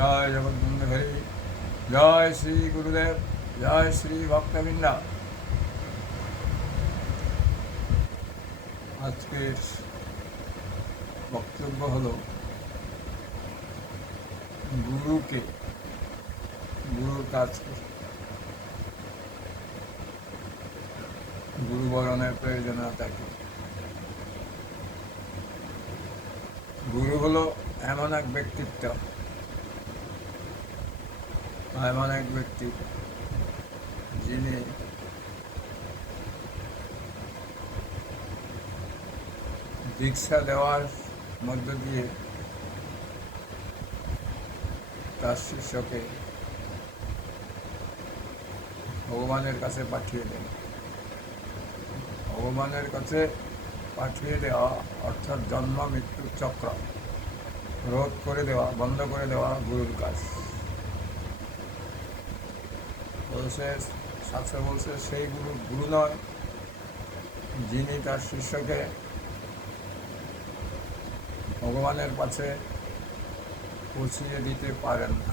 জয় জগৎবন্ধু হরি, জয় শ্রী গুরুদেব, জয় শ্রী ভক্তবৃন্দা। আজকের বক্তব্য হলো গুরুর কাজ কি, গুরুবরণের প্রয়োজনীয়তা কি। গুরু হলো এমন এক ব্যক্তিত্ব, এমন এক ব্যক্তি যিনি দীক্ষা দেওয়ার মধ্য দিয়ে তার শিষ্যকে ভগবানের কাছে পাঠিয়ে দেন। ভগবানের কাছে পাঠিয়ে দেওয়া অর্থাৎ জন্ম মৃত্যুর চক্র রোধ করে দেওয়া, বন্ধ করে দেওয়া গুরুর কাজ। বলছে, শাস্ত্র বলছে সেই গুরু নয় যিনি তার শিষ্যকে ভগবানের কাছে পৌঁছিয়ে দিতে পারেন না,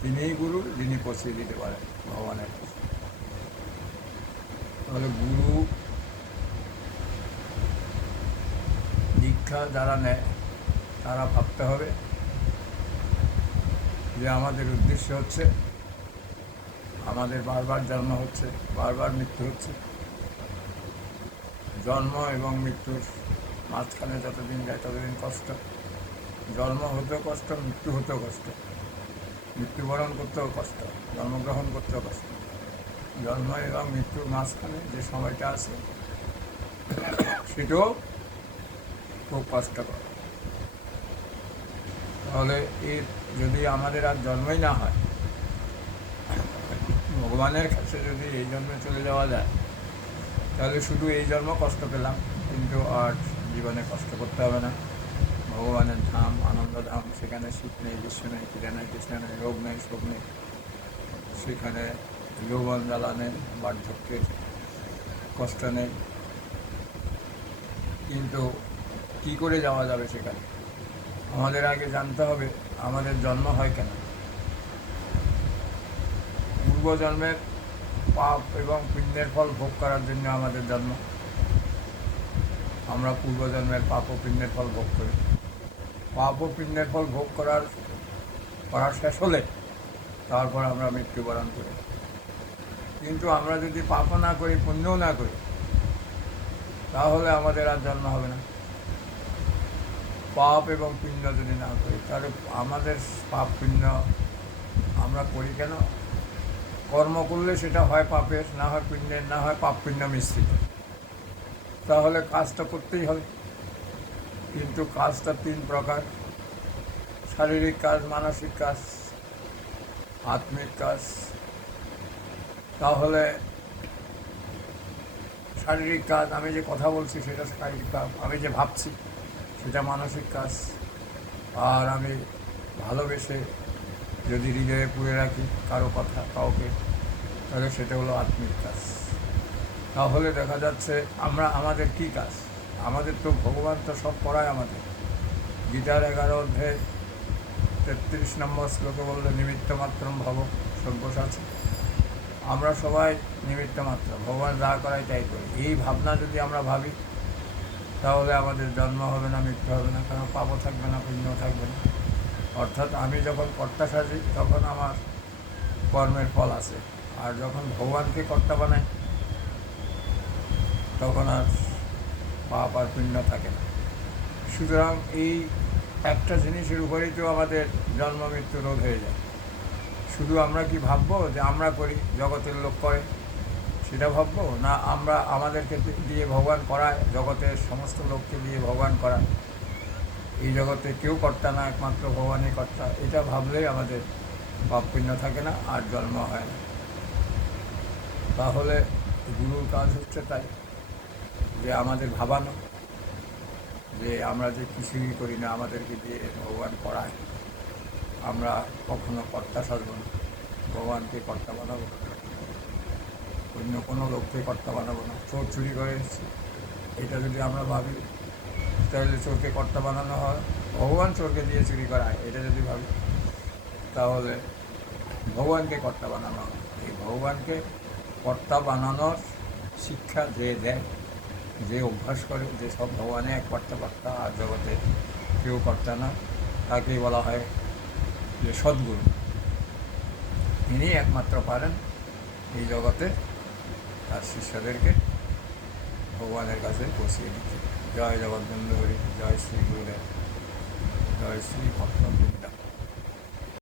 তিনিই গুরু যিনি পৌঁছিয়ে দিতে পারেন ভগবানের কাছে। তাহলে গুরু দীক্ষা যারা নেয় তারা ভাবতে হবে যে আমাদের উদ্দেশ্য হচ্ছে, আমাদের বারবার জন্ম হচ্ছে, বারবার মৃত্যু হচ্ছে। জন্ম এবং মৃত্যুর মাঝখানে যতদিন যায় ততদিন কষ্ট। জন্ম হতেও কষ্ট, মৃত্যু হতেও কষ্ট, মৃত্যুবরণ করতেও কষ্ট, জন্মগ্রহণ করতেও কষ্ট। জন্ম এবং মৃত্যুর মাঝখানে যে সময়টা আছে সেটাও খুব কষ্টকর। তাহলে এর যদি আমাদের আর জন্মই না হয়, ভগবানের কাছে যদি এই জন্মে চলে যাওয়া যায়, তাহলে শুধু এই জন্ম কষ্ট পেলাম, কিন্তু আর জীবনে কষ্ট করতে হবে না। ভগবানের ধাম, আনন্দধাম, সেখানে শীত নেই, গ্রীষ্ম নেই, ক্রীড়া নেই, তৃষ্ণা নেই, রোগ নেই, শোক নেই। সেখানে যৌবন জ্বালা নেই, বার্ধক্যের কষ্ট নেই। কিন্তু কি করে যাওয়া যাবে সেখানে? আমাদের আগে জানতে হবে আমাদের জন্ম হয় কেন। পূর্বজন্মের পাপ এবং পুণ্যের ফল ভোগ করার জন্য আমাদের জন্ম। আমরা পূর্বজন্মের পাপ ও পুণ্যের ফল ভোগ করি। পাপ ও পুণ্যের ফল ভোগ করা শেষ হলে তারপর আমরা মৃত্যুবরণ করি। কিন্তু আমরা যদি পাপও না করি, পুণ্যও না করি, তাহলে আমাদের আর জন্ম হবে না। পাপ এবং পুণ্য যদি না করি, তাহলে আমাদের পাপ পুণ্য আমরা করি কেন? কর্ম করলে সেটা হয় পাপের, না হয় পুণ্যের, না হয় পাপ পুণ্য মিশ্রিত। তাহলে কাজটা করতেই হবে। কিন্তু কাজটা তিন প্রকার: শারীরিক কাজ, মানসিক কাজ, আত্মিক কাজ। তাহলে শারীরিক কাজ, আমি যে কথা বলছি সেটা শারীরিক কাজ, আমি যে ভাবছি সেটা মানসিক কাজ, আর আমি ভালোবেসে যদি হৃদয়ে পুড়ে রাখি কারো কথা, কাউকে, তাহলে সেটা হলো আত্মিক কাজ। তাহলে দেখা যাচ্ছে আমাদের কি কাজ? আমাদের তো ভগবান তো সব করায় আমাদের। গীতার 11 অধ্যায়ে 33 নম্বর শ্লোকে বললে নিমিত্ত মাত্রম ভব সব্যসাচী। আমরা সবাই নিমিত্ত মাত্র, ভগবান যা করায় তাই করি। এই ভাবনা যদি আমরা ভাবি, তাহলে আমাদের জন্ম হবে না, মৃত্যু হবে না, কারণ পাপও থাকবে না, পুণ্যও থাকবে না। অর্থাৎ আমি যখন কর্তা সাজি তখন আমার কর্মের ফল আছে, আর যখন ভগবানকে কর্তা বানাই তখন আর পাপ আর পুণ্য থাকে না। সুতরাং এই একটা জিনিসের উপরেই তো আমাদের জন্ম মৃত্যু রোধ হয়ে যায়। শুধু আমরা কি ভাববো যে আমরা করি, জগতের লোক করে, সেটা ভাববো? না আমরা আমাদেরকে দিয়ে ভগবান করায়, জগতের সমস্ত লোককে দিয়ে ভগবান করায়, এই জগতে কেউ কর্তা না, একমাত্র ভগবানই কর্তা। এটা ভাবলেই আমাদের পাপ পুণ্য থাকে না, আর জন্ম হয় না। তাহলে গুরুর কাজ হচ্ছে তাই, যে আমাদের ভাবানো যে আমরা যে কিছুই করি না, আমাদেরকে দিয়ে ভগবান করায়। আমরা কখনো কর্তা সাজব না, ভগবানকে কর্তা বানাবো, অন্য কোনো লোককে কর্তা বানাবো না। চোর চুরি করে এসেছি, এটা যদি আমরা ভাবি, তাহলে চোরকে কর্তা বানানো হয়, ভগবান চোরকে দিয়ে চুরি করায়, এটা যদি ভাবি, তাহলে ভগবানকে কর্তা বানানো হয়। এই ভগবানকে কর্তা বানানোর শিক্ষা যে দেয়, যে অভ্যাস করে, যে সব ভগবানে এক কর্তা আর জগতে কেউ কর্তা না, তাকেই বলা হয় যে সদ্গুরু। তিনি একমাত্র পারেন এই জগতে তার শিষ্যদেরকে ভগবানের কাছে পৌঁছিয়ে দিতে। জয় জগৎবন্ধু হরি, জয় শ্রী গুরুদেব, জয় শ্রী ভক্ত।